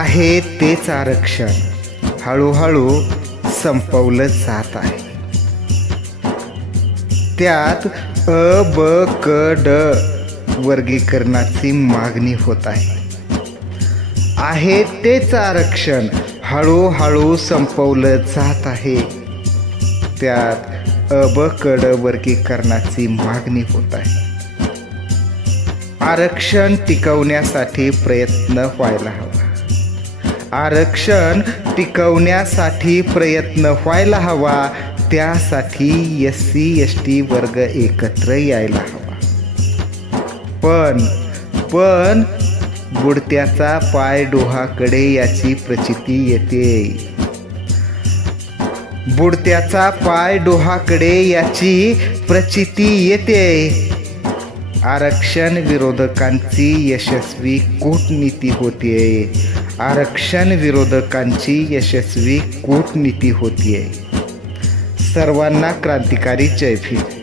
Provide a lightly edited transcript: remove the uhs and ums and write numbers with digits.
आहे तेच आरक्षण हळूहळू संपवलं जात आहे. त्यात अ, ब, क, ड वर्गीकरणाची मागणी होत आहे. आहे तेच आरक्षण हळूहळू संपवलं जात आहे. त्यात अ, ब, क, ड वर्गीकरणाची मागणी होत आहे. आरक्षण टिकवण्यासाठी प्रयत्न व्हायला हवा. आरक्षण टिकवण्यासाठी प्रयत्न व्हायला हवा. त्यासाठी SC ST वर्ग एकत्र यायला हवा. पण बुडत्याचा पाय डोहाकडे याची प्रचिती येते. बुडत्याचा पाय डोहाकडे याची प्रचिती येते. आरक्षण विरोधकांची यशस्वी कूटनीती होतीये. आरक्षण विरोधकांची यशस्वी कूटनीती होतीये. सर्वांना क्रांतिकारी जय भीम.